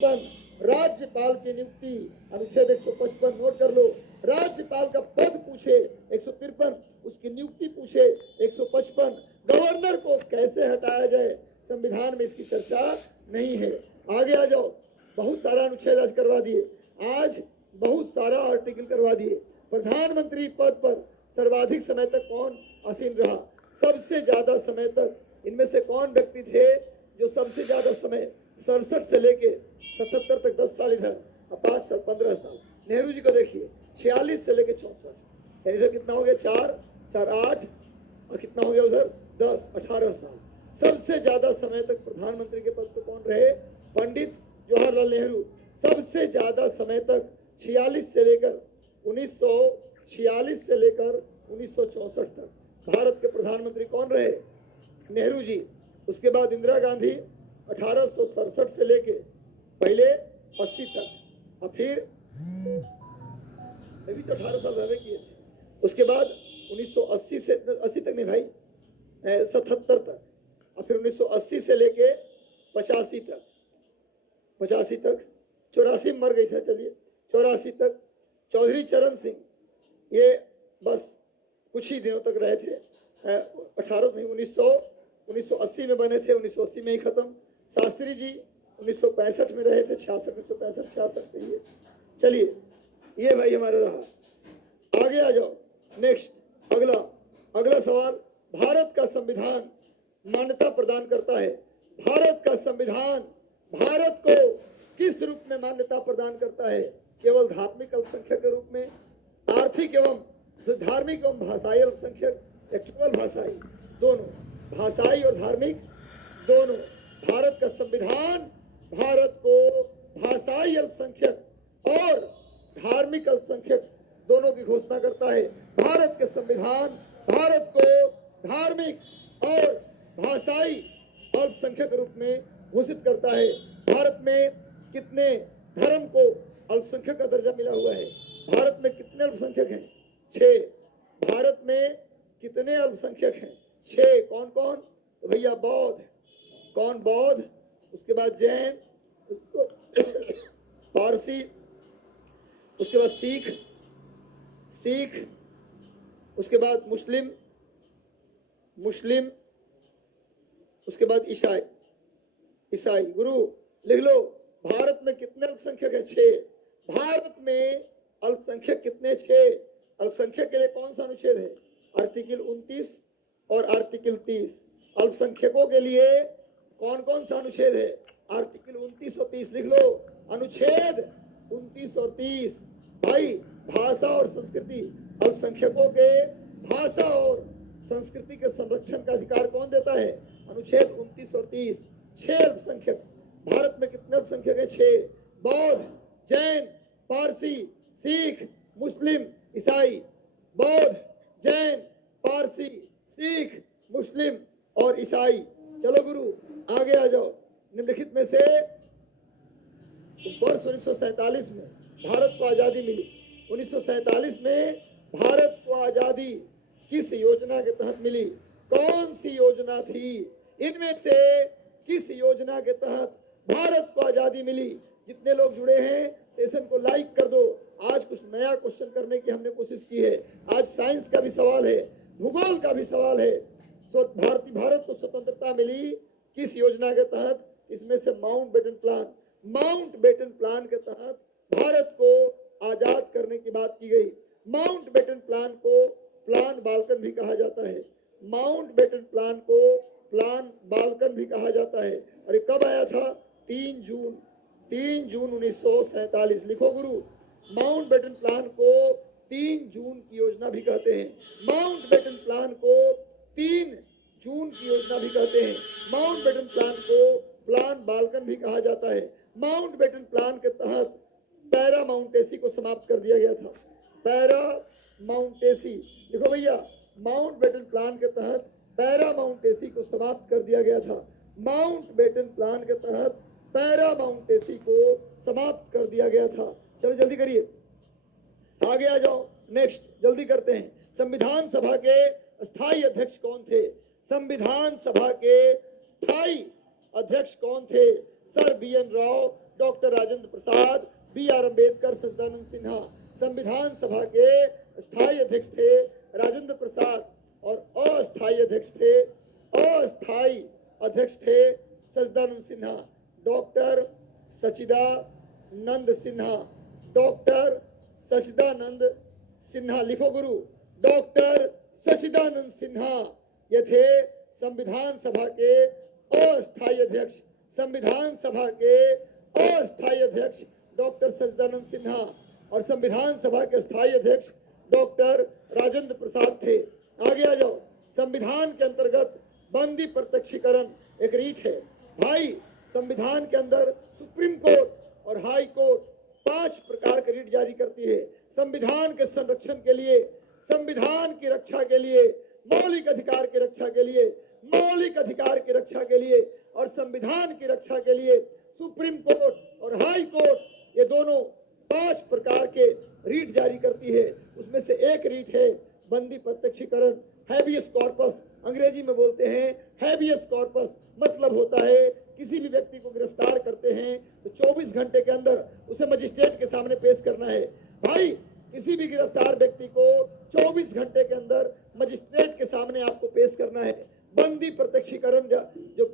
राज्यपाल की नियुक्ति अनुच्छेद 155 नोट कर लो। राज्यपाल का पद पूछे 153, उसकी नियुक्ति पूछे 155। गवर्नर को कैसे हटाया जाए, संविधान में इसकी चर्चा नहीं है। आगे आ जाओ, बहुत सारा अनुच्छेद आज करवा दिए, आज बहुत सारा आर्टिकल करवा दिए। प्रधानमंत्री पद पर सर्वाधिक समय तक कौन आसीन रहा? सबसे ज्यादा समय तक इनमें से कौन व्यक्ति थे जो सबसे ज्यादा समय 67 से लेके 77 तक 10 साल इधर और 5 साल 15 साल? नेहरू जी को देखिए, 46 से लेके 64, इधर कितना हो गया? 4 4 8 और कितना हो गया उधर? 10 18 साल। सबसे ज्यादा समय तक प्रधानमंत्री के पद पर कौन रहे? पंडित जवाहरलाल नेहरू। सबसे ज्यादा समय तक 46 से लेकर 1946 से लेकर 1964 तक भारत के प्रधानमंत्री कौन रहे? नेहरू जी। उसके बाद इंदिरा गांधी 1867 से लेके पहले 80 तक, और फिर अभी तो 18 साल रहे किए थे। उसके बाद 1980 से 80 तक नहीं भाई, 77 तक, और फिर 1980 से लेके 85 तक, 85 तक 84 में मर गई था, चलिए 84 तक। चौधरी चरण सिंह ये बस कुछ ही दिनों तक रहे थे, 18 नहीं 1980 में बने थे, 1980 में ही खत्म। शास्त्री जी 1965 में रहे थे, 66 के लिए। चलिए ये भाई हमारा रहा। आगे आ जाओ, नेक्स्ट अगला सवाल। भारत का संविधान मान्यता प्रदान करता है। भारत का संविधान भारत को किस रूप में मान्यता प्रदान करता है? केवल धार्मिक अल्पसंख्यक के रूप में, आर्थिक एवं धार्मिक एवं भाषाई अल्पसंख्यक, या केवल भाषाई? दोनों, भाषाई और धार्मिक दोनों। भारत का संविधान भारत को भाषाई अल्पसंख्यक और धार्मिक अल्पसंख्यक दोनों की घोषणा करता है। भारत के संविधान भारत को धार्मिक और भाषाई अल्पसंख्यक रूप में घोषित करता है। भारत में कितने धर्म को अल्पसंख्यक का दर्जा मिला हुआ है? भारत में कितने अल्पसंख्यक हैं? 6। भारत में कितने अल्पसंख्यक हैं? 6। कौन कौन? तो भैया बौद्ध, कौन? बौद्ध, उसके बाद जैन, पारसी, उसके बाद सिख, उसके बाद मुस्लिम, उसके बाद ईसाई। गुरु लिख लो, भारत में कितने अल्पसंख्यक है? 6। भारत में अल्पसंख्यक कितने? 6। अल्पसंख्यक के लिए कौन सा अनुच्छेद है? आर्टिकल 29 और आर्टिकल 30। अल्पसंख्यकों के लिए कौन कौन सा अनुच्छेद है? आर्टिकल 29 और 30 लिख लो, अनुच्छेद 29 और 30। भाई भाषा और संस्कृति, अल्पसंख्यकों के भाषा और संस्कृति के संरक्षण का अधिकार कौन देता है? अनुच्छेद 29 और 30। 6 अल्पसंख्यक। भारत में कितने अल्पसंख्यक है? 6। बौद्ध, जैन, पारसी, सिख, मुस्लिम, ईसाई। बौद्ध, जैन, पारसी, सिख, मुस्लिम और ईसाई। चलो गुरु आगे आ जाओ। निम्नलिखित में से वर्ष 1947 में भारत को आजादी मिली। 1947 में भारत को आजादी किस योजना के तहत मिली? कौन सी योजना थी? इनमें से किस योजना के तहत भारत को आजादी मिली? जितने लोग जुड़े हैं सेशन को लाइक कर दो। आज कुछ नया क्वेश्चन करने की हमने कोशिश की है। आज साइंस का भी सवाल है, भूगोल का भी सवाल है। भारत को स्वतंत्रता मिली किस योजना के तहत? इसमें से माउंट बेटन प्लान के तहत भारत को आजाद करने की बात की गई। माउंट बेटन प्लान को प्लान बाल्कन भी कहा जाता है। माउंट बेटन प्लान को प्लान बाल्कन भी कहा जाता है। और ये कब आया था? 3 जून 1947। लिखो गुरु, माउंट बेटन प्लान को 3 जून की योजना भी कहते हैं। माउंट बेटन प्लान को 3 जून की योजना भी कहते हैं। माउंट बेटन प्लान को प्लान बाल्कन भी कहा जाता है। माउंट बेटन प्लान के तहत पैरामाउंटेसी को समाप्त कर दिया गया था। पैरामाउंटेसी देखो भैया, माउंट बेटन प्लान के तहत पैरामाउंटेसी को समाप्त कर दिया गया था। माउंट बेटन प्लान के तहत पैरामाउंटेसी को समाप्त कर दिया गया था। चलो जल्दी करिए, आगे आ जाओ। नेक्स्ट जल्दी करते हैं। संविधान सभा के स्थायी अध्यक्ष कौन थे? संविधान सभा के स्थायी अध्यक्ष कौन थे? Sir BN Rau, doctor Rajendra Prasad, B.R. Ambedkar, Sachchidananda Sinha. संविधान सभा के स्थायी अध्यक्ष थे राजेंद्र प्रसाद और अस्थायी अध्यक्ष थे सच्चिदानंद सिन्हा। डॉक्टर सच्चिदानंद सिन्हा, डॉक्टर सच्चिदानंद सिन्हा, लिखो गुरु, डॉक्टर सच्चिदानंद सिन्हा ये थे संविधान सभा के अस्थायी अध्यक्ष। संविधान सभा के अस्थायी अध्यक्ष डॉक्टर सच्चिदानंद सिन्हा और संविधान सभा के स्थायी अध्यक्ष डॉक्टर राजेंद्र प्रसाद थे। आगे आ जाओ। संविधान के अंतर्गत बंदी प्रत्यक्षीकरण एक रीट है भाई। संविधान के अंदर सुप्रीम कोर्ट और हाई कोर्ट 5 प्रकार के रीट जारी करती है। संविधान के संरक्षण के लिए, संविधान की रक्षा के लिए, मौलिक अधिकार की रक्षा के लिए, मौलिक अधिकार की रक्षा के लिए और संविधान की रक्षा के लिए सुप्रीम कोर्ट और हाई कोर्ट ये दोनों 5 प्रकार के रीट जारी करती है। उसमें से एक रीट है बंदी प्रत्यक्षीकरण, हैबियस कॉर्पस, अंग्रेजी में बोलते हैं हैबियस कॉर्पस। मतलब होता है किसी भी व्यक्ति को गिरफ्तार करते हैं तो 24 घंटे के अंदर उसे मजिस्ट्रेट के सामने पेश करना है। भाई किसी भी गिरफ्तार व्यक्ति को 24 घंटे के अंदर मजिस्ट्रेट के सामने आपको पेश करना है। बंदी प्रत्यक्षीकरण जो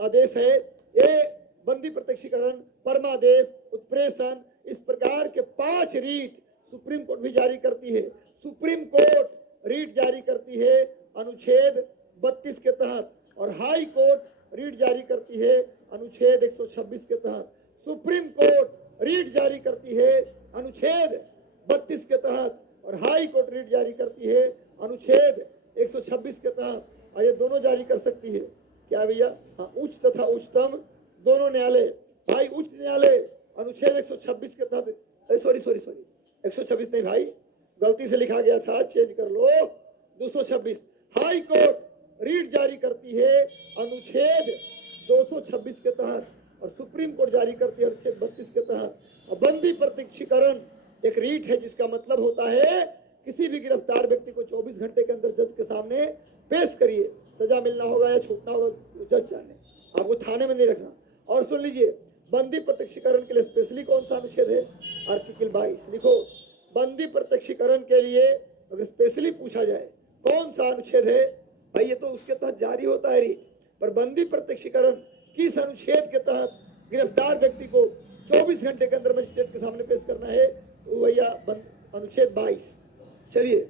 आदेश है, ये बंदी प्रत्यक्षीकरण, परमादेश, उत्प्रेषण, इस प्रकार के 5 रीट सुप्रीम कोर्ट भी जारी करती है। सुप्रीम कोर्ट रीट जारी करती है अनुच्छेद 32 के तहत और हाई कोर्ट रीट जारी करती है अनुच्छेद 126 के तहत। सुप्रीम कोर्ट रीट जारी करती है अनुच्छेद 32 के तहत और हाई कोर्ट रीट जारी करती है अनुच्छेद 126 के तहत। और ये दोनों जारी कर सकती है क्या भैया? हाँ, उच्च तथा उच्चतम दोनों न्यायालय। भाई उच्च न्यायालय अनुच्छेद 126 के तहत, सॉरी 126 नहीं भाई, गलती से लिखा गया था, चेंज कर लो, 226। हाई कोर्ट रीट जारी करती है अनुच्छेद 226 के तहत और सुप्रीम कोर्ट जारी करती है अनुच्छेद 32 के तहत। और बंदी प्रत्यक्षीकरण एक रीट है जिसका मतलब होता है किसी भी गिरफ्तार व्यक्ति को 24 घंटे के अंदर जज के सामने पेश करिए। सजा मिलना होगा या छूटना होगा जज जाने, आपको थाने में नहीं रखना। और सुन लीजिए, बंदी प्रत्यक्षीकरण के लिए स्पेशली कौन सा अनुच्छेद है? आर्टिकल 22। लिखो, बंदी प्रत्यक्षीकरण के लिए अगर स्पेशली पूछा जाए कौन सा अनुच्छेद है, भाई ये तो उसके तहत जारी होता है रीट, पर बंदी प्रत्यक्षीकरण किस अनुच्छेद के तहत गिरफ्तार व्यक्ति को 24 घंटे के अंदर मजिस्ट्रेट के सामने पेश करना है, तो भैया अनुच्छेद 22। चलिए,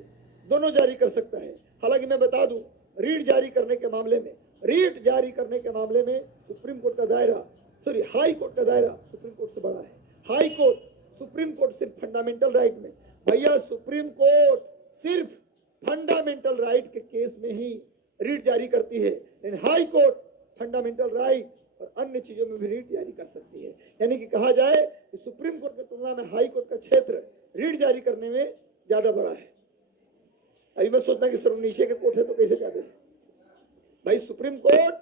दोनों जारी कर सकता है। हालांकि मैं बता दूं, रीट जारी करने के मामले में, रीट जारी करने के मामले में सुप्रीम कोर्ट का दायरा, सॉरी हाई कोर्ट का दायरा सुप्रीम कोर्ट से बड़ा है। हाई कोर्ट, सुप्रीम कोर्ट सिर्फ फंडामेंटल राइट में, भैया सुप्रीम कोर्ट सिर्फ फंडामेंटल राइट के केस में ही रीट जारी करती है, लेकिन हाई कोर्ट फंडामेंटल राइट और अन्य चीजों में भी रीट जारी कर सकती है। यानी कि कहा जाए कि सुप्रीम कोर्ट की तुलना में हाई कोर्ट का क्षेत्र रीट जारी करने में ज्यादा बड़ा है। अभी मैं सोचना कि सर नीचे के कोर्ट है तो कैसे ज्यादा है? भाई सुप्रीम कोर्ट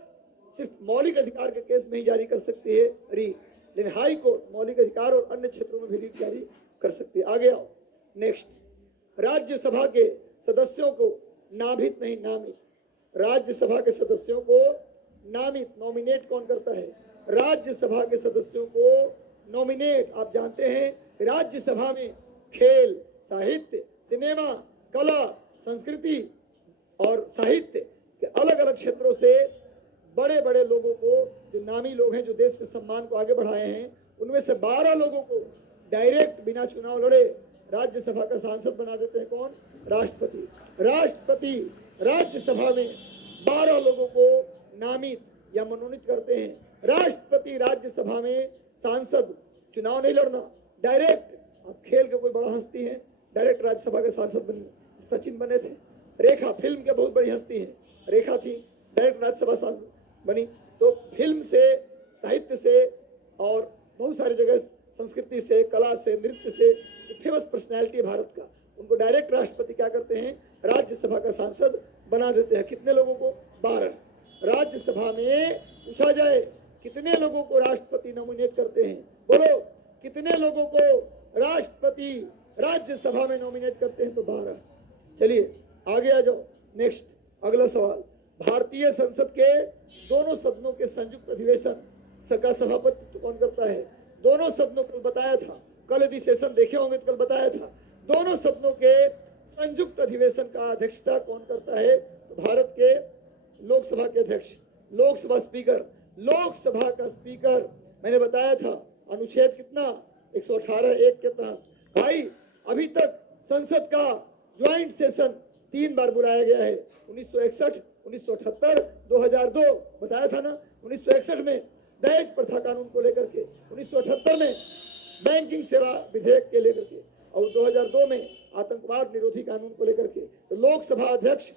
सिर्फ मौलिक अधिकार के केस में ही जारी कर सकती है रीट, लेकिन हाई कोर्ट मौलिक अधिकार और अन्य क्षेत्रों में भी रीट जारी कर सकती है। आगे आओ, नेक्स्ट। राज्यसभा के सदस्यों को नामित नहीं नामित, राज्यसभा के सदस्यों को नामित, नॉमिनेट कौन करता है? राज्यसभा के सदस्यों को नॉमिनेट, आप जानते हैं राज्यसभा में खेल, साहित्य, सिनेमा, कला, संस्कृति और साहित्य के अलग अलग क्षेत्रों से बड़े बड़े लोगों को, जो नामी लोग हैं, जो देश के सम्मान को आगे बढ़ाए हैं, उनमें से 12 लोगों को डायरेक्ट बिना चुनाव लड़े राज्यसभा का सांसद बना देते हैं। कौन? राष्ट्रपति। राष्ट्रपति राज्यसभा में 12 लोगों को नामित या मनोनीत करते हैं। राष्ट्रपति राज्यसभा में सांसद, चुनाव नहीं लड़ना, डायरेक्ट। आप खेल के कोई बड़ा हस्ती है, डायरेक्ट राज्यसभा के सांसद बनिए। सचिन बने थे, रेखा फिल्म के बहुत बड़ी हस्ती है, रेखा थी, डायरेक्ट राज्यसभा सांसद बनी। तो फिल्म से, साहित्य से और बहुत सारी जगह, संस्कृति से, कला से, नृत्य से फेमस पर्सनैलिटी है भारत का, उनको डायरेक्ट राष्ट्रपति क्या करते हैं? राज्यसभा का सांसद बना देते हैं। कितने लोगों को? 12। राज्यसभा में पूछा जाए कितने लोगों को राष्ट्रपति नॉमिनेट करते हैं? बोलो, कितने लोगों को राष्ट्रपति राज्यसभा में नॉमिनेट करते हैं? तो 12। चलिए आगे आ जाओ, नेक्स्ट, अगला सवाल। भारतीय संसद के दोनों सदनों के संयुक्त अधिवेशन का सभापतित्व कौन करता है? दोनों सदनों कल बताया था, कल यदि सेशन देखे होंगे तो कल बताया था, दोनों सदनों के संयुक्त अधिवेशन का अध्यक्षता कौन करता है? तो भारत के लोकसभा के अध्यक्ष, लोकसभा स्पीकर, लोकसभा का स्पीकर। मैंने बताया था अनुच्छेद कितना, 118(1) के तहत भाई अभी तक संसद का ज्वाइंट सेशन 3 बार बुलाया गया है। 1961, 1978, 2002 बताया था ना। 1961 में दहेज प्रथा कानून को लेकर के, 1978 में बैंकिंग सेवा विधेयक के लेकर के, और 2002 में आतंकवाद निरोधी कानून को लेकर के। तो लोकसभा अध्यक्ष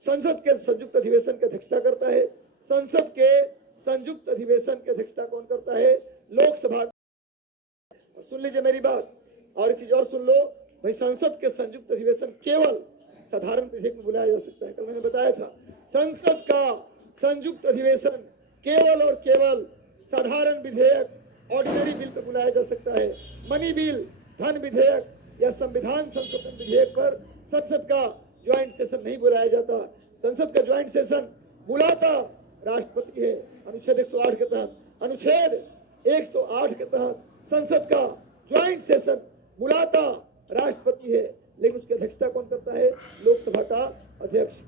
संसद के संयुक्त अधिवेशन की अध्यक्षता करता है। संसद के संयुक्त अधिवेशन की अध्यक्षता कौन करता है? लोकसभा। सुन लीजिए मेरी बात, और एक चीज और सुन लो भाई, संसद के संयुक्त अधिवेशन केवल साधारण विधेयक में बुलाया जा सकता है। कल मैंने बताया था संसद का संयुक्त अधिवेशन केवल और केवल साधारण विधेयक, ऑर्डिनरी बिल पे बुलाया जा सकता है। मनी बिल, धन विधेयक या संविधान संशोधन विधेयक पर संसद का ज्वाइंट सेशन नहीं बुलाया जाता। संसद का ज्वाइंट सेशन बुलाता राष्ट्रपति है अनुच्छेद 108 के तहत। अनुच्छेद 108 के तहत संसद का ज्वाइंट सेशन बुलाता राष्ट्रपति है, लेकिन उसकी अध्यक्षता कौन करता है? लोकसभा का अध्यक्ष।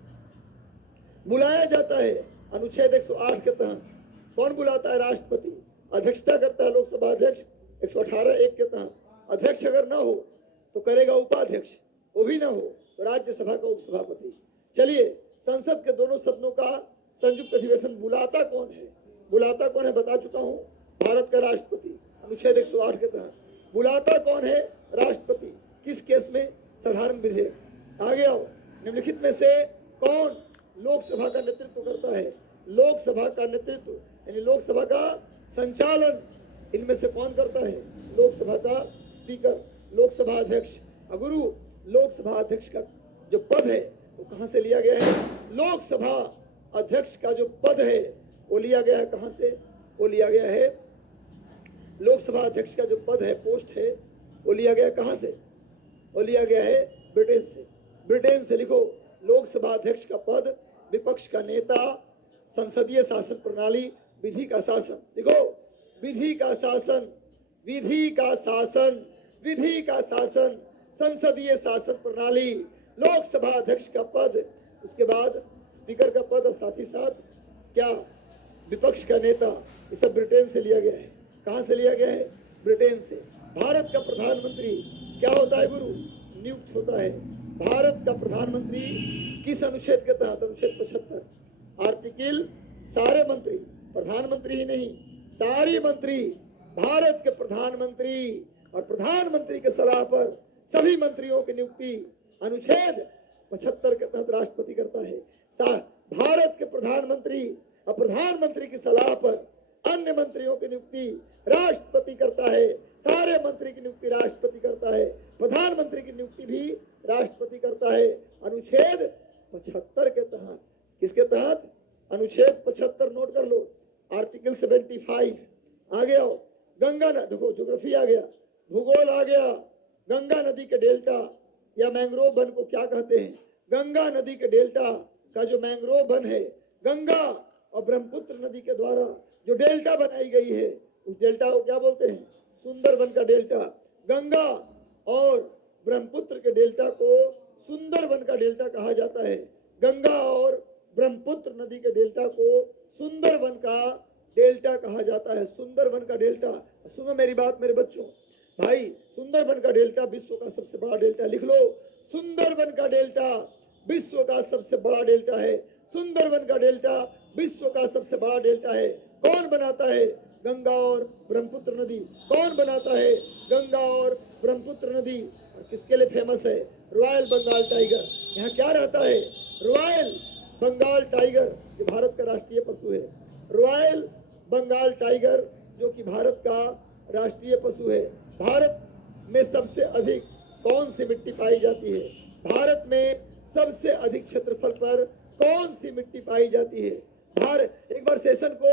बुलाया जाता है अनुच्छेद 108 के तहत। कौन बुलाता है? राष्ट्रपति। अध्यक्षता करता है लोकसभा अध्यक्ष 118(1) के तहत। अध्यक्ष अगर ना हो तो करेगा उपाध्यक्ष, वो भी ना हो तो राज्यसभा का उपसभापति। चलिए, संसद के दोनों सदनों का संयुक्त अधिवेशन बुलाता कौन है? बुलाता कौन है बता चुका हूं, भारत का राष्ट्रपति अनुच्छेद 108 के तहत। बुलाता कौन है? राष्ट्रपति। किस केस में? साधारण विधेयक। आगे आओ, निम्नलिखित में से कौन लोकसभा का नेतृत्व करता है? लोकसभा का नेतृत्व यानी लोकसभा का संचालन इनमें से कौन करता है? लोकसभा का स्पीकर, लोकसभा अध्यक्ष। अगुरु, लोकसभा अध्यक्ष का जो पद है वो कहां से लिया गया है? लोकसभा अध्यक्ष का जो पद है वो लिया गया है कहां से? वो लिया गया है, लोकसभा अध्यक्ष का जो पद है, पोस्ट है, वो लिया गया कहां से? वो लिया गया है ब्रिटेन से। ब्रिटेन से लिखो, लोकसभा अध्यक्ष का पद, विपक्ष का नेता, संसदीय शासन प्रणाली, विधि का शासन। लिखो, विधि का शासन, विधि का शासन, विधि का शासन, संसदीय शासन प्रणाली, लोकसभा अध्यक्ष का पद, उसके बाद स्पीकर का पद, और साथ ही साथ क्या? विपक्ष का नेता। ये सब ब्रिटेन से लिया गया है। कहां से लिया गया है? ब्रिटेन से। भारत का प्रधानमंत्री क्या होता है गुरु? नियुक्त होता है। भारत का प्रधानमंत्री किस अनुच्छेद के तहत? अनुच्छेद 75। आर्टिकल, सारे मंत्री, प्रधानमंत्री ही नहीं, सारे मंत्री, भारत के प्रधानमंत्री, और प्रधानमंत्री के सलाह पर सभी मंत्रियों की नियुक्ति अनुच्छेद 75 के तहत राष्ट्रपति करता है। भारत के प्रधानमंत्री और प्रधानमंत्री की सलाह पर अन्य मंत्रियों की नियुक्ति राष्ट्रपति करता है। सारे मंत्री की नियुक्ति राष्ट्रपति करता है। प्रधानमंत्री की नियुक्ति भी राष्ट्रपति करता है अनुच्छेद 75 के तहत। किसके तहत? अनुच्छेद 75। नोट कर लो, आर्टिकल 75। आगे आओ, गंगा नदी, देखो ज्योग्राफी आ गया, भूगोल आ गया। गंगा नदी के डेल्टा या मैंग्रोव वन को क्या कहते हैं? गंगा नदी के डेल्टा का जो मैंग्रोव वन है, गंगा और ब्रह्मपुत्र नदी के द्वारा जो डेल्टा बनाई गई है, उस डेल्टा को क्या बोलते हैं? सुंदरवन का डेल्टा। गंगा और ब्रह्मपुत्र के डेल्टा को सुंदरवन का डेल्टा कहा जाता है। गंगा और ब्रह्मपुत्र नदी के डेल्टा को सुंदरवन का डेल्टा कहा जाता है। सुंदरवन का डेल्टा, सुनो मेरी बात मेरे बच्चों, भाई सुंदरवन का डेल्टा विश्व का सबसे बड़ा डेल्टा। लिख लो, सुंदरवन का डेल्टा विश्व का सबसे बड़ा डेल्टा है। सुंदरवन का डेल्टा विश्व का सबसे बड़ा डेल्टा है। कौन बनाता है? गंगा और ब्रह्मपुत्र नदी। कौन बनाता है? गंगा और ब्रह्मपुत्र नदी। और किसके लिए फेमस है? Royal Bengal tiger. यहाँ क्या रहता है? रॉयल बंगाल टाइगर, जो भारत का राष्ट्रीय पशु है। रॉयल बंगाल टाइगर जो कि भारत का राष्ट्रीय पशु है। भारत में सबसे अधिक कौन सी मिट्टी पाई जाती है? भारत में सबसे अधिक क्षेत्रफल पर कौन सी मिट्टी पाई जाती है? भारत। एक बार सेशन को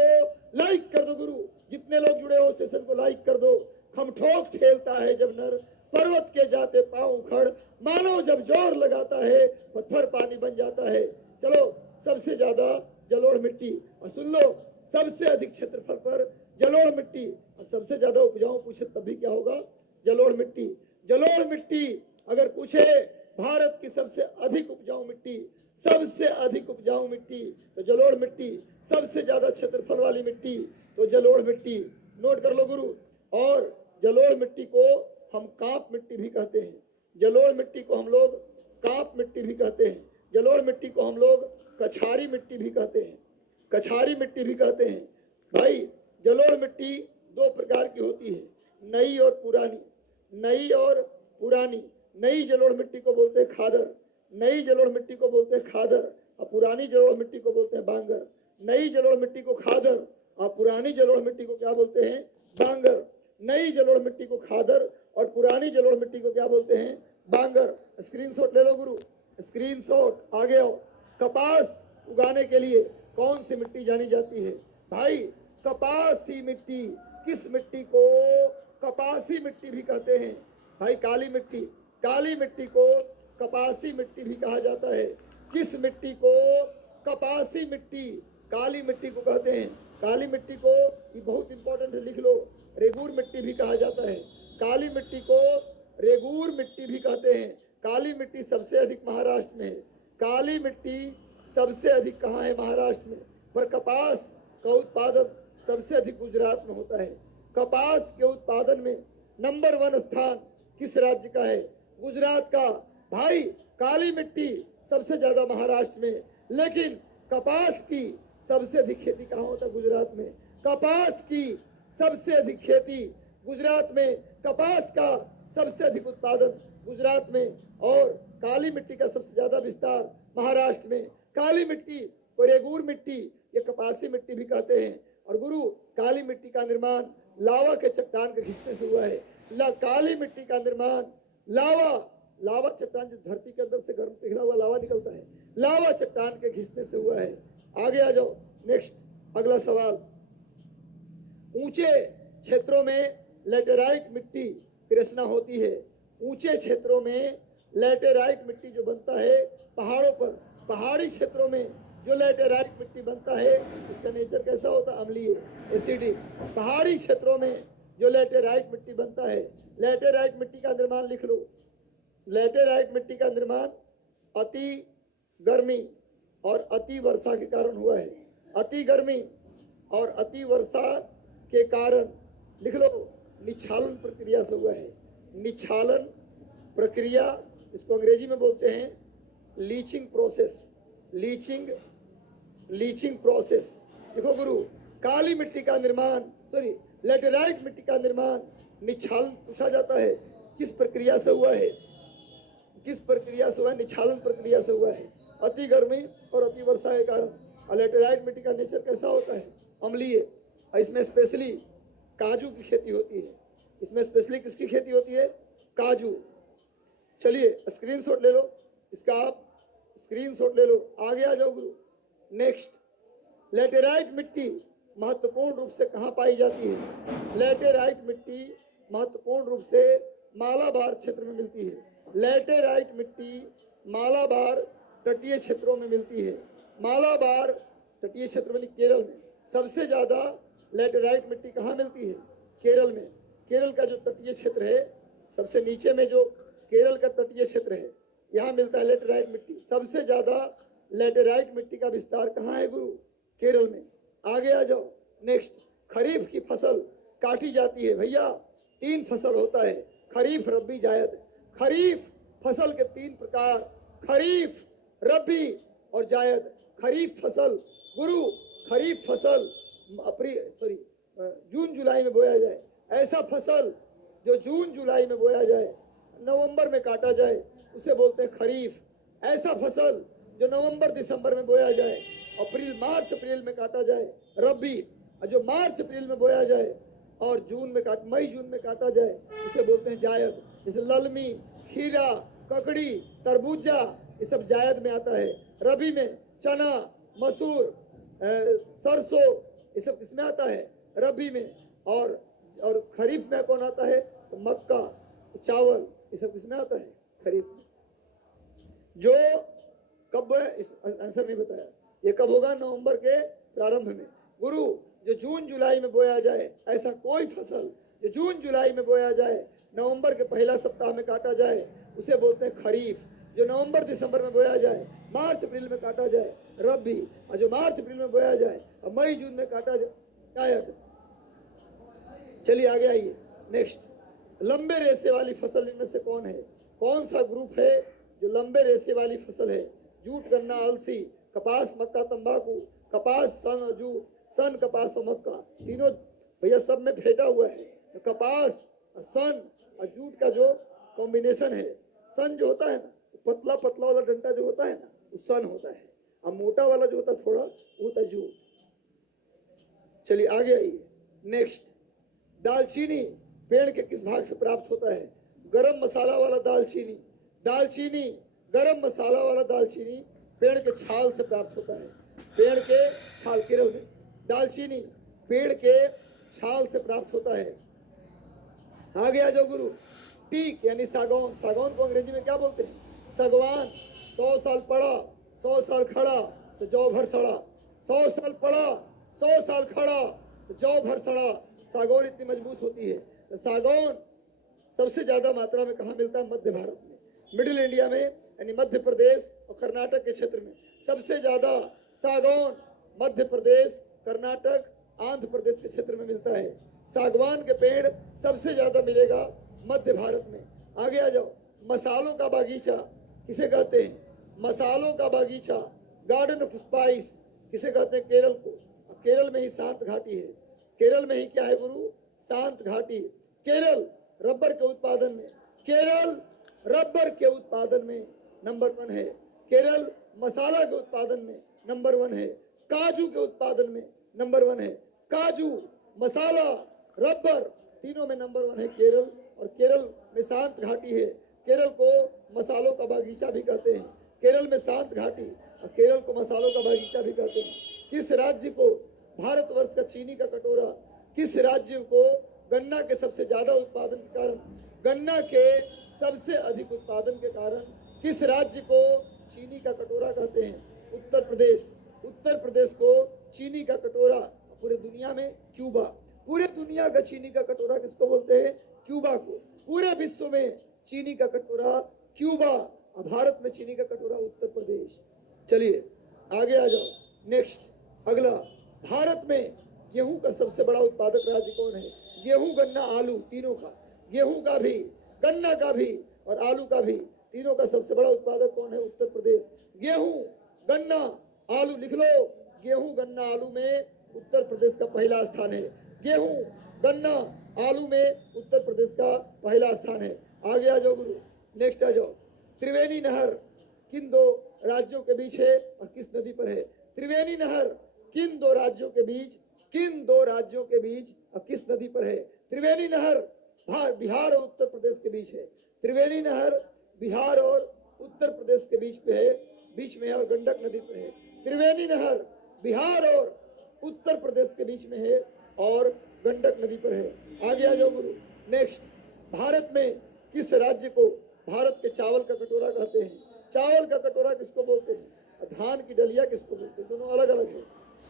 लाइक कर दो गुरु, जितने लोग जुड़े हो सेशन को लाइक कर दो। खमठोक ठेलता है जब नर, पर्वत के जाते पांव उखड़, मानो जब जोर लगाता है पत्थर पानी बन जाता है। चलो, सबसे ज्यादा जलोढ़ मिट्टी। और सुन लो, सबसे अधिक क्षेत्रफल पर जलोढ़ मिट्टी। और सबसे ज्यादा उपजाऊ पूछे तब भी क्या होगा? जलोढ़ मिट्टी। जलोढ़ मिट्टी अगर पूछे भारत की सबसे अधिक उपजाऊ मिट्टी, सबसे अधिक उपजाऊ मिट्टी तो जलोढ़ मिट्टी। सबसे ज्यादा क्षेत्रफल वाली मिट्टी तो जलोढ़ मिट्टी। नोट कर लो गुरु। और जलोढ़ मिट्टी को हम काप मिट्टी भी कहते हैं। जलोढ़ मिट्टी को हम लोग काप मिट्टी भी कहते हैं। जलोढ़ मिट्टी को हम लोग कछारी मिट्टी भी कहते हैं। कछारी मिट्टी भी कहते हैं। भाई जलोढ़ मिट्टी दो प्रकार की होती है, नई और पुरानी। नई और पुरानी। नई जलोढ़ मिट्टी को बोलते हैं खादर। नई जलोढ़ मिट्टी को बोलते हैं खादर और पुरानी जलोढ़ मिट्टी को बोलते हैं बांगर। नई जलोढ़ मिट्टी को खादर और पुरानी जलोढ़ मिट्टी को क्या बोलते हैं? बांगर। नई जलोढ़ मिट्टी को खादर और पुरानी जलोढ़ मिट्टी को क्या बोलते हैं? बांगर। स्क्रीनशॉट ले लो गुरु, स्क्रीनशॉट। आगे आओ। कपास उगाने के लिए कौन सी मिट्टी जानी जाती है? भाई कपासी मिट्टी। किस मिट्टी को कपासी मिट्टी भी कहते हैं? भाई काली मिट्टी। काली मिट्टी को कपासी मिट्टी भी कहा जाता है। किस मिट्टी को कपासी मिट्टी, काली मिट्टी को कहते हैं? काली मिट्टी को, ये बहुत इंपॉर्टेंट है, लिख लो, रेगूर मिट्टी भी कहा जाता है। काली मिट्टी को रेगूर मिट्टी भी कहते हैं। काली मिट्टी सबसे अधिक महाराष्ट्र में है। काली मिट्टी सबसे अधिक कहाँ है? महाराष्ट्र में। पर कपास का उत्पादन सबसे अधिक गुजरात में होता है। कपास के उत्पादन में नंबर 1 स्थान किस राज्य का है? गुजरात का। भाई काली मिट्टी सबसे ज्यादा महाराष्ट्र में, लेकिन कपास की सबसे अधिक खेती कहाँ होता है? गुजरात में। कपास की सबसे अधिक खेती गुजरात में, कपास का सबसे अधिक उत्पादन गुजरात में, और काली मिट्टी का सबसे ज्यादा विस्तार महाराष्ट्र में। काली मिट्टी को रेगूर मिट्टी या कपासी मिट्टी भी कहते हैं। और गुरु काली मिट्टी का निर्माण लावा के चट्टान के घिसने से हुआ है। काली मिट्टी का निर्माण लावा चट्टान, जो धरती के अंदर से गर्म पिघला हुआ लावा निकलता है, लावा चट्टान के घिसने से हुआ है। आगे आ जाओ। नेक्स्ट अगला सवाल। ऊंचे क्षेत्रों में लेटेराइट मिट्टी की रचना होती है। ऊंचे क्षेत्रों में लेटेराइट मिट्टी जो बनता है पहाड़ों पर, पहाड़ी क्षेत्रों में जो लेटेराइट मिट्टी बनता है उसका नेचर कैसा होता है? अम्लीय, एसिडिक। पहाड़ी क्षेत्रों में जो लेटेराइट मिट्टी बनता है, लेटेराइट मिट्टी का निर्माण लिख लो। लेटेराइट मिट्टी का निर्माण अति गर्मी और अति वर्षा के कारण हुआ है। अति गर्मी और अति वर्षा के कारण, लिख लो, निक्षालन प्रक्रिया से हुआ है। निक्षालन प्रक्रिया, इसको अंग्रेजी में बोलते हैं लीचिंग प्रोसेस। Leaching process. देखो गुरु, काली मिट्टी का निर्माण, लेटेराइट मिट्टी का निर्माण निक्षालन पूछा जाता है, किस प्रक्रिया से हुआ है? किस प्रक्रिया से हुआ है? निक्षालन प्रक्रिया से हुआ है। अति गर्मी और अति वर्षा के कारण। और लेटेराइट मिट्टी का नेचर कैसा होता है? अम्लीय। और इसमें स्पेशली काजू की खेती होती है। इसमें स्पेशली किसकी खेती होती है? काजू। चलिए स्क्रीनशॉट ले लो इसका, आप स्क्रीनशॉट ले लो। आगे आ जाओ गुरु। नेक्स्ट, लेटेराइट मिट्टी महत्वपूर्ण रूप से कहाँ पाई जाती है? लेटेराइट मिट्टी महत्वपूर्ण रूप से मालाबार क्षेत्र में मिलती है। लेटेराइट मिट्टी मालाबार तटीय क्षेत्रों में मिलती है। मालाबार तटीय क्षेत्र में, केरल में सबसे ज्यादा लेटेराइट मिट्टी कहाँ मिलती है? केरल में। केरल का जो तटीय क्षेत्र है, सबसे नीचे में जो केरल का तटीय क्षेत्र है, यहाँ मिलता है लेटेराइट मिट्टी। सबसे ज्यादा लेटेराइट मिट्टी का विस्तार कहाँ है गुरु? केरल में। आगे आ जाओ। नेक्स्ट, खरीफ की फसल काटी जाती है। भैया 3 फसल होता है, खरीफ, रबी, जायद। खरीफ फसल के 3 प्रकार, खरीफ, रबी और जायद। खरीफ फसल गुरु, खरीफ फसल जून जुलाई में बोया जाए। ऐसा फसल जो जून जुलाई में बोया जाए, नवंबर में काटा जाए, उसे बोलते हैं खरीफ। ऐसा फसल जो नवंबर दिसंबर में बोया जाए, मार्च अप्रैल में काटा जाए, रबी। और जो मार्च अप्रैल में बोया जाए और मई जून में काटा जाए, उसे बोलते हैं जायद। जैसे ललमी, खीरा, ककड़ी, तरबूजा, ये सब जायद में आता है। रबी में चना, मसूर, सरसों, ये सब किसमें आता है? रबी में। और खरीफ में कौन आता है? तो मक्का, चावल, ये सब किसमें आता है? खरीफ में। जो कब, आंसर नहीं बताया, ये कब होगा? नवंबर के प्रारंभ में। गुरु जो जून जुलाई में बोया जाए, ऐसा कोई फसल जो जून जुलाई में बोया जाए, नवंबर के पहला सप्ताह में काटा जाए, उसे बोलते हैं खरीफ। जो नवंबर दिसंबर में बोया जाए, मार्च अप्रैल में काटा जाए, रबी। और जो मार्च अप्रैल में बोया जाए और मई जून में काटा जाए, जायद। चलिए आगे आइए। नेक्स्ट, लंबे रेशे वाली फसल इनमें से कौन है? कौन सा ग्रुप है जो लंबे रेशे वाली फसल है? जूट, गन्ना, अलसी, कपास, मक्का, तंबाकू। कपास, सन और जूट, सन, कपास और मक्का, तीनों भैया सब में फेंटा हुआ है। तो कपास और सन और जूट का जो कॉम्बिनेशन है, सन जो होता है ना, पतला पतला वाला डंडा जो होता है ना, वो सन होता है, और मोटा वाला जो होता है थोड़ा, वो होता है जूट। चलिए आगे आइए। नेक्स्ट, दालचीनी पेड़ के किस भाग से प्राप्त होता है? गरम मसाला वाला दालचीनी, दालचीनी गरम मसाला वाला दालचीनी पेड़ के छाल से प्राप्त होता है। पेड़ के छाल, केरल में दालचीनी पेड़ के छाल से प्राप्त होता है। आगे आ जाओ गुरु। टीक यानी सागौन, सागौन को अंग्रेजी में क्या बोलते हैं? सागवान। 100 साल पड़ा 100 साल खड़ा तो जौ भर सड़ा, 100 साल पड़ा 100 साल खड़ा तो जौ भर सड़ा। सागौन इतनी मजबूत होती है। तो सागौन सबसे ज्यादा मात्रा में कहाँ मिलता है? मध्य भारत में, मिडिल इंडिया में, यानी मध्य प्रदेश और कर्नाटक के क्षेत्र में सबसे ज्यादा सागौन मध्य प्रदेश, कर्नाटक, आंध्र प्रदेश के क्षेत्र में मिलता है। सागवान के पेड़ सबसे ज्यादा मिलेगा मध्य भारत में। आगे आ जाओ। मसालों का बागीचा किसे कहते हैं? मसालों का बागीचा, गार्डन ऑफ स्पाइस, किसे कहते हैं? केरल को। केरल में ही शांत घाटी है। केरल में ही क्या है गुरु? शांत घाटी। केरल रबर के उत्पादन में, केरल रबर के उत्पादन में नंबर 1 है। केरल मसाला के उत्पादन में नंबर 1 है। काजू के उत्पादन में नंबर 1 है। काजू, मसाला, रबर, तीनों में नंबर 1 है केरल। और केरल में शांत घाटी है। केरल को मसालों का बागीचा भी कहते हैं। केरल में शांत घाटी और केरल को मसालों का बागीचा भी कहते हैं। किस राज्य को भारतवर्ष का चीनी का कटोरा? किस राज्य को गन्ना के सबसे ज्यादा उत्पादन के कारण, गन्ना के सबसे अधिक उत्पादन के कारण किस राज्य को चीनी का कटोरा कहते हैं? उत्तर प्रदेश। उत्तर प्रदेश को चीनी का कटोरा। पूरे दुनिया में क्यूबा, पूरे दुनिया का चीनी का कटोरा किसको बोलते हैं? क्यूबा को। पूरे विश्व में चीनी का कटोरा क्यूबा, और भारत में चीनी का कटोरा उत्तर प्रदेश। चलिए आगे आ जाओ। नेक्स्ट, अगला, भारत में गेहूं का सबसे बड़ा उत्पादक राज्य कौन है? गेहूं, गन्ना, आलू, तीनों का, गेहूं का भी, गन्ना का भी और आलू का भी, तीनों का सबसे बड़ा उत्पादक कौन है? उत्तर प्रदेश। गेहूं, गन्ना, आलू, लिख लो। गेहूं, गन्ना, आलू में उत्तर प्रदेश का पहला स्थान है। गेहूं, गन्ना, आलू में उत्तर प्रदेश का पहला स्थान है। आगे आ जाओ गुरु। नेक्स्ट आ जाओ। त्रिवेणी नहर किन 2 राज्यों के बीच है और किस नदी पर है? त्रिवेणी नहर किन 2 राज्यों के बीच, किन 2 राज्यों के बीच और किस नदी पर है? त्रिवेणी नहर बिहार और उत्तर प्रदेश के बीच है। त्रिवेणी नहर बिहार और उत्तर प्रदेश के बीच पे है, बीच में है, और गंडक नदी पर है। त्रिवेणी नहर बिहार और उत्तर प्रदेश के बीच में है और गंडक नदी पर है। आगे आ जाओ गुरु। नेक्स्ट, भारत में किस राज्य को भारत के चावल का कटोरा कहते हैं? चावल का कटोरा किसको बोलते हैं? धान की डलिया किसको बोलते हैं? दोनों अलग अलग है।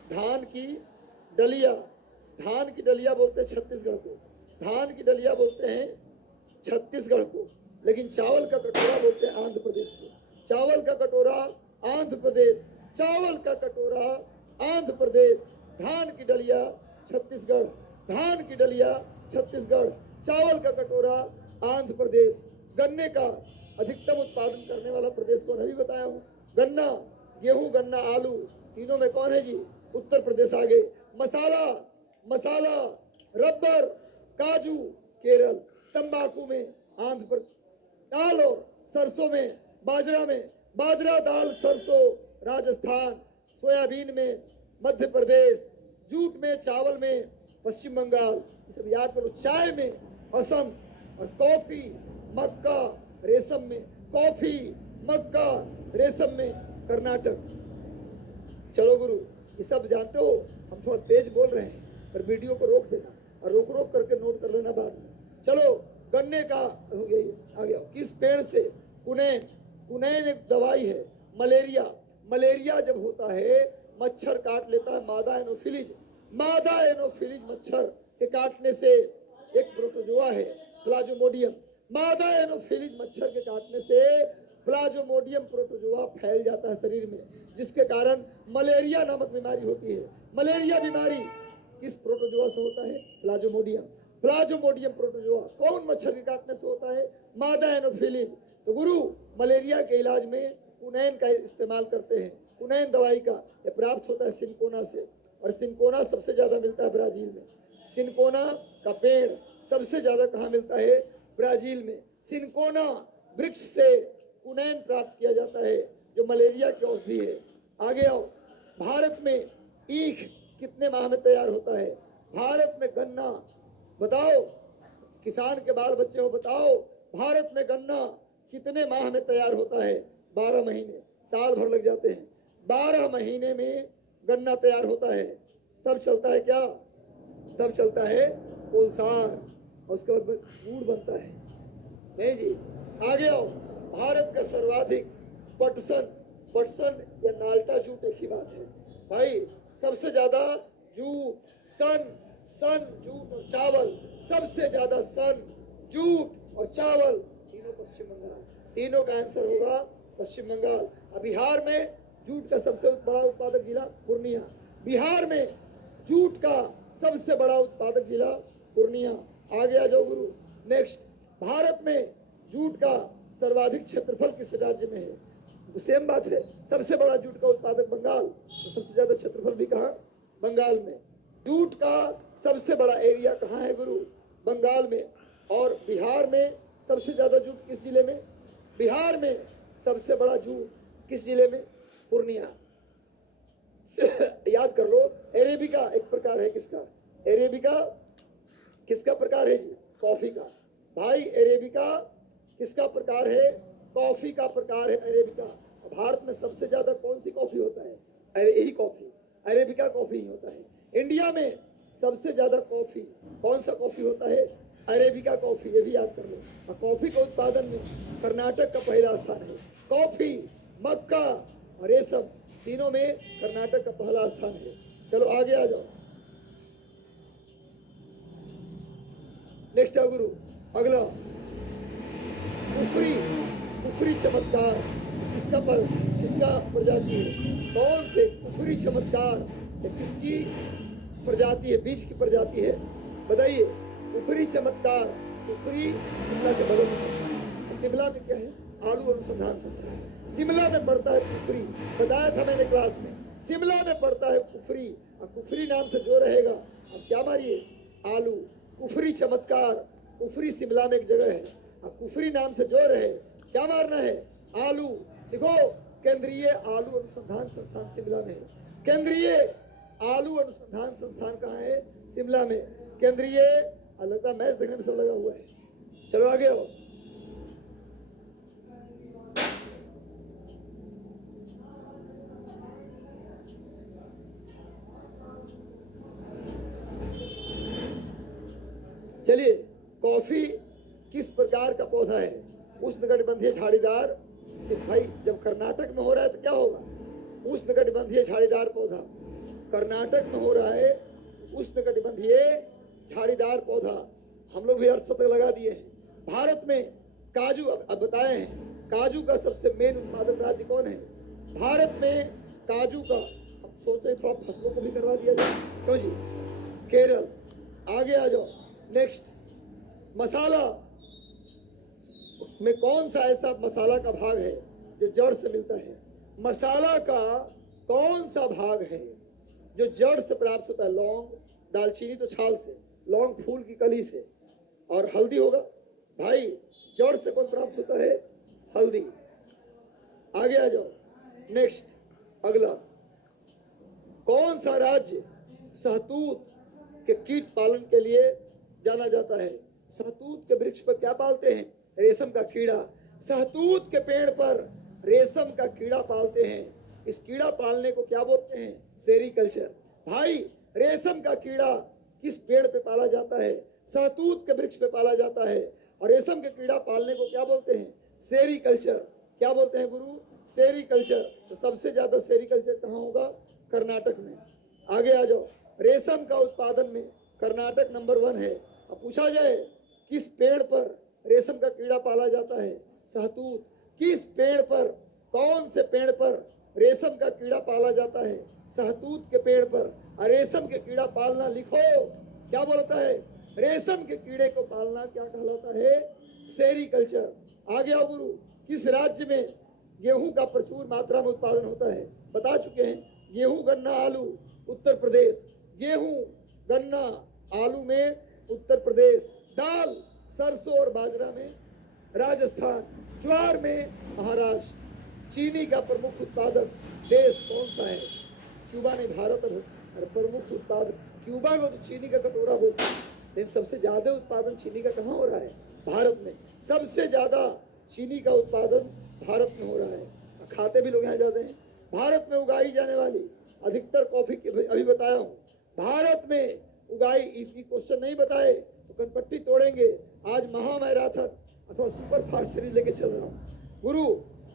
धान की डलिया, धान की डलिया बोलते हैं छत्तीसगढ़ को, धान की डलिया बोलते हैं छत्तीसगढ़ को, लेकिन चावल का कटोरा बोलते हैं आंध्र प्रदेश को। चावल का कटोरा आंध्र प्रदेश, चावल का कटोरा आंध्र प्रदेश, धान की डलिया छत्तीसगढ़, धान की डलिया छत्तीसगढ़, चावल का कटोरा आंध्र प्रदेश। गन्ने का अधिकतम उत्पादन करने वाला प्रदेश कौन है? अभी बताया हूँ। गन्ना, गेहूं, गन्ना, आलू, तीनों में कौन है जी? उत्तर प्रदेश। आगे, मसाला, मसाला, रबर, काजू, केरल। तंबाकू में आंध्र प्रदेश। दाल और सरसों में, बाजरा में, बाजरा, दाल, सरसों राजस्थान। सोयाबीन में मध्य प्रदेश। जूट में, चावल में पश्चिम बंगाल। सब याद करो। चाय में असम, और कॉफी, मक्का, रेशम में, कॉफी, मक्का, रेशम में कर्नाटक। चलो गुरु, ये सब जानते हो। हम थोड़ा तेज बोल रहे हैं, पर वीडियो को रोक देना और रोक रोक करके नोट कर लेना बाद में। चलो, गन्ने का हो गया। आ गया। किस पेड़ से? कुनैन, कुनैन एक दवाई है। मलेरिया, मलेरिया जब होता है, मच्छर काट लेता है, मादा एनोफिलीज, मादा एनोफिलीज मच्छर के काटने से एक प्रोटोजोआ है प्लाज्मोडियम। मादा एनोफिलीज मच्छर के काटने से प्लाज्मोडियम प्रोटोजोआ फैल जाता है शरीर में, जिसके कारण मलेरिया नामक बीमारी होती है। मलेरिया बीमारी किस प्रोटोजोआ से होता है? प्लाज्मोडियम। प्लाज्मोडियम प्रोटोजोआ कौन मच्छर के काटने से होता है? मादा एनोफिलीज। तो गुरु मलेरिया के इलाज में कुनैन का इस्तेमाल करते हैं। कुनैन दवाई का ये प्राप्त होता है सिनकोना से, और सिनकोना सबसे ज्यादा मिलता है ब्राजील में। सिनकोना का पेड़ सबसे ज्यादा कहाँ मिलता है? ब्राजील में। सिनकोना वृक्ष से कुनैन प्राप्त किया जाता है जो मलेरिया की औषधि है। आगे आओ। भारत में ईख कितने माह में तैयार होता है? भारत में गन्ना, बताओ, किसान के बाल बच्चे हो, बताओ भारत में गन्ना कितने माह में तैयार होता है? 12 महीने, साल भर लग जाते हैं। 12 महीने में गन्ना तैयार होता है। तब चलता है क्या? तब चलता है कोलसार, और उसके बाद गुड़ बनता है। नहीं जी, आगे आओ। भारत का सर्वाधिक पटसन या नाल्टा जूट एक ही बात है भाई। सबसे ज्यादा जूट, सन जूट और चावल, सबसे ज्यादा सन, जूट और चावल, तीनों पश्चिम बंगाल। तीनों का आंसर होगा पश्चिम बंगाल। अब बिहार में जूट का सबसे बड़ा उत्पादक जिला पूर्णिया। बिहार में जूट का सबसे बड़ा उत्पादक जिला पूर्णिया। आगे आ जाओ गुरु। नेक्स्ट, भारत में जूट का सर्वाधिक क्षेत्रफल किस राज्य में है? सेम बात है, सबसे बड़ा जूट का उत्पादक बंगाल, तो सबसे ज्यादा क्षेत्रफल भी कहाँ? बंगाल में। जूट का सबसे बड़ा एरिया कहाँ है गुरु? बंगाल में। और बिहार में सबसे ज्यादा जूट किस जिले में? बिहार में सबसे बड़ा जूट किस जिले में? पूर्णिया। याद कर लो। अरेबिका एक प्रकार है किसका? अरेबिका किसका प्रकार है जी? कॉफी का। भाई अरेबिका किसका प्रकार है? कॉफी का प्रकार है अरेबिका। भारत में सबसे ज्यादा कौन सी कॉफी होता है? अरे यही कॉफी, अरेबिका कॉफी ही होता है। इंडिया में सबसे ज्यादा कॉफी कौन सा कॉफी होता है? अरेबिका कॉफी, ये भी याद कर लो। और कॉफी के उत्पादन में कर्नाटक का पहला स्थान है। कॉफी, मक्का और रेशम, तीनों में कर्नाटक का पहला स्थान है। चलो आगे आ जाओ। नेक्स्ट है गुरु, अगला कुफरी चमत्कार किसका प्रजाति है? कौन से कुफरी चमत्कार किसकी प्रजाति है? बीज की प्रजाति है, बताइए। कुफरी चमत्कार, कुफरी शिमला के बगल में। शिमला में क्या है? आलू अनुसंधान संस्थान। शिमला में पड़ता है कुफरी, बताया था मैंने क्लास में। शिमला में पड़ता है कुफरी, और कुफरी नाम से जो रहेगा, अब क्या मारिए? आलू। कुफरी चमत्कार, कुफरी शिमला में एक जगह है, और कुफरी नाम से जो रहे, क्या मारना है? आलू। देखो, केंद्रीय आलू अनुसंधान संस्थान शिमला में है। केंद्रीय आलू अनुसंधान संस्थान कहाँ है? शिमला में। केंद्रीय, लगता है मैच देखने में सब लगा हुआ है। चलो आगे आओ। चलिए, कॉफी किस प्रकार का पौधा है? उष्णकटिबंधीय झाड़ीदार। भाई जब कर्नाटक में हो रहा है तो क्या होगा? उष्णकटिबंधीय झाड़ीदार पौधा। कर्नाटक में हो रहा है उष्णकटिबंधीय झाड़ीदार पौधा। हम लोग भी अर्थ शतक लगा दिए हैं। भारत में काजू, अब बताए हैं, काजू का सबसे मेन उत्पादक राज्य कौन है? भारत में काजू का, अब सोचे थोड़ा फसलों को भी करवा दिया जाए, क्यों जी? केरल। आगे आ जाओ। नेक्स्ट, मसाला में कौन सा ऐसा मसाला का भाग है जो जड़ से मिलता है? मसाला का कौन सा भाग है जो जड़ से प्राप्त होता है? लौंग, दालचीनी तो छाल से, लौंग फूल की कली से, और हल्दी होगा। भाई जड़ से कौन प्राप्त होता है? हल्दी। आगे आ जाओ। नेक्स्ट, अगला, कौन सा राज्य शहतूत के कीट पालन के लिए जाना जाता है? शहतूत के वृक्ष पर क्या पालते हैं? रेशम का कीड़ा। शहतूत के पेड़ पर रेशम का कीड़ा पालते हैं। इस कीड़ा पालने को क्या बोलते हैं? सेरीकल्चर। भाई रेशम का कीड़ा किस पेड़ पे पाला जाता है? शहतूत के वृक्ष पे पाला जाता है। और रेशम के कीड़ा पालने को क्या बोलते हैं? सेरीकल्चर। क्या बोलते हैं गुरु? सेरीकल्चर। तो सबसे ज्यादा सेरीकल्चर कहाँ होगा? कर्नाटक में। आगे आ जाओ। रेशम का उत्पादन में कर्नाटक नंबर 1 है। अब पूछा जाए किस पेड़ पर रेशम का कीड़ा पाला जाता है? शहतूत। किस पेड़ पर, कौन से पेड़ पर रेशम का कीड़ा पाला जाता है? शहतूत के पेड़ पर। और रेशम के कीड़ा पालना लिखो क्या बोलता है? रेशम के कीड़े को पालना क्या कहलाता है? सेरीकल्चर। आगे आओ गुरु। किस राज्य में गेहूं का प्रचुर मात्रा में उत्पादन होता है? बता चुके हैं, गेहूं, गन्ना, आलू, उत्तर प्रदेश। गेहूं, गन्ना, आलू में उत्तर प्रदेश। दाल, सरसों और बाजरा में राजस्थान। ज्वार में महाराष्ट्र। चीनी का प्रमुख उत्पादक देश कौन सा है? क्यूबा नहीं, भारत। और प्रमुख उत्पादक क्यूबा को तो चीनी का कटोरा बोलते हैं, लेकिन सबसे ज्यादा उत्पादन चीनी का कहाँ हो रहा है? भारत में। सबसे ज्यादा चीनी का उत्पादन भारत में हो रहा है। खाते भी लोग यहाँ जाते हैं। भारत में उगाई जाने वाली अधिकतर कॉफी की अभी बताया हूँ। भारत में उगाई, इसकी क्वेश्चन नहीं बताए तो कनपट्टी तोड़ेंगे। आज महामैराथन अथवा सुपर फास्ट सीरीज लेके चल रहा हूँ। गुरु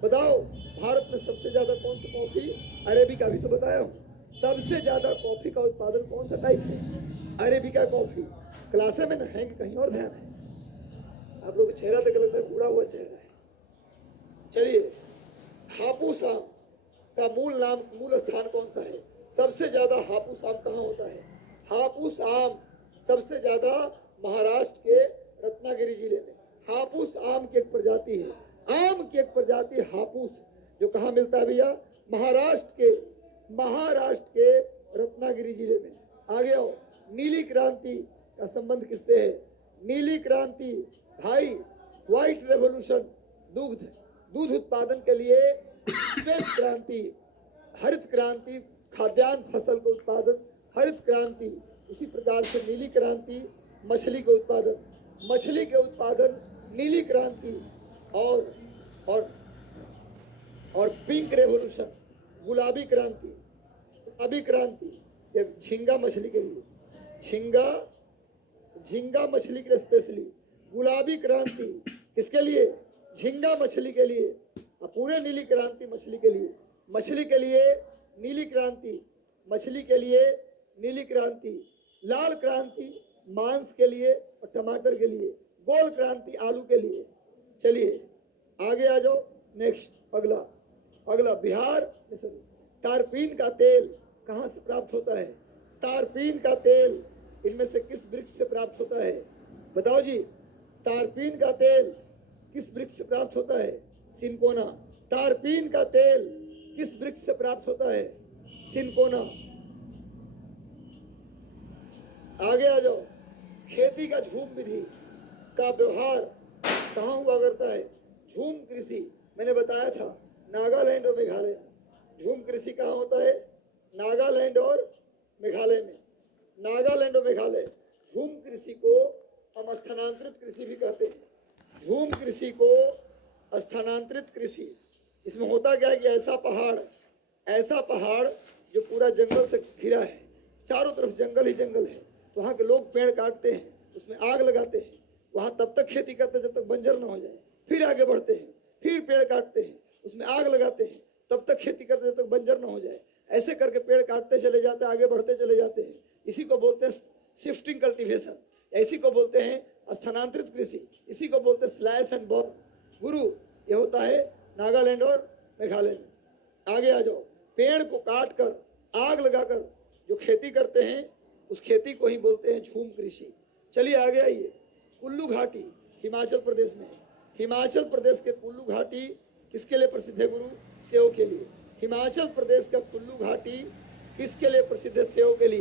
बताओ, भारत में सबसे ज्यादा कौन सा कॉफी? अरेबिका भी तो बताया हूँ। सबसे ज्यादा कॉफी का उत्पादन कौन सा टाइप है? Arabica coffee. क्लासे में न है कि कहीं और ध्यान है? आप लोग चेहरा तक लगता है बूढ़ा हुआ चेहरा है। चलिए, हापुस आम का मूल स्थान कौन सा है? सबसे ज्यादा हापुस आम कहाँ होता है? हापुस आम सबसे ज्यादा महाराष्ट्र के रत्नागिरी जिले में। हापुस आम की एक प्रजाति है, आम की एक प्रजाति हापुस, जो कहाँ मिलता है भैया? महाराष्ट्र के रत्नागिरी जिले में। आगे आओ। नीली क्रांति का संबंध किससे है? नीली क्रांति भाई, व्हाइट रेवोल्यूशन, दूध उत्पादन के लिए श्वेत क्रांति, हरित क्रांति, खाद्यान्न फसल का उत्पादन, हरित क्रांति। उसी प्रकार से नीली क्रांति, मछली के उत्पादन, नीली क्रांति। और पिंक रेवोल्यूशन, गुलाबी क्रांति। ये झींगा मछली के लिए, झींगा मछली के लिए स्पेशली। गुलाबी क्रांति किसके लिए? झींगा मछली के लिए। पूरे नीली क्रांति मछली के लिए। नीली क्रांति मछली के लिए, नीली क्रांति। लाल क्रांति मांस के लिए और टमाटर के लिए। गोल क्रांति आलू के लिए। चलिए आगे आ जाओ। नेक्स्ट, अगला बिहार। तारपीन का तेल कहाँ से प्राप्त होता है? तारपीन का तेल इनमें से किस वृक्ष से प्राप्त होता है? बताओ जी, तारपीन का तेल किस वृक्ष से प्राप्त होता है? सिनकोना। तारपीन का तेल किस वृक्ष से प्राप्त होता है? सिनकोना। आगे आ जाओ। खेती का झूम विधि का व्यवहार कहाँ हुआ करता है? झूम कृषि मैंने बताया था, नागालैंड और मेघालय में। झूम कृषि कहाँ होता है? नागालैंड और मेघालय में। झूम कृषि को हम स्थानांतरित कृषि भी कहते हैं। झूम कृषि को स्थानांतरित कृषि। इसमें होता क्या है कि ऐसा पहाड़ जो पूरा जंगल से घिरा है, चारों तरफ जंगल ही जंगल है, तो वहाँ के लोग पेड़ काटते हैं, उसमें आग लगाते हैं, वहाँ तब तक खेती करते हैं जब तक बंजर न हो जाए, फिर आगे बढ़ते हैं, फिर पेड़ काटते हैं, उसमें आग लगाते हैं, तब तक खेती करते हैं जब तक बंजर न हो जाए। ऐसे करके पेड़ काटते चले जाते हैं, आगे बढ़ते चले जाते हैं। इसी को बोलते हैं शिफ्टिंग कल्टीवेशन, इसी को बोलते हैं स्थानांतरित कृषि, इसी को बोलते हैं स्लैश एंड बर्न। गुरु, ये होता है नागालैंड और मेघालय में। आगे आ जाओ। पेड़ को काट कर, आग लगाकर जो खेती करते हैं, उस खेती को ही बोलते हैं झूम कृषि। चलिए आगे आइए। कुल्लू घाटी हिमाचल प्रदेश में है। हिमाचल प्रदेश के कुल्लू घाटी किसके लिए प्रसिद्ध है गुरु? सेव के लिए। हिमाचल प्रदेश का कुल्लू घाटी किसके लिए प्रसिद्ध है? सेव के लिए।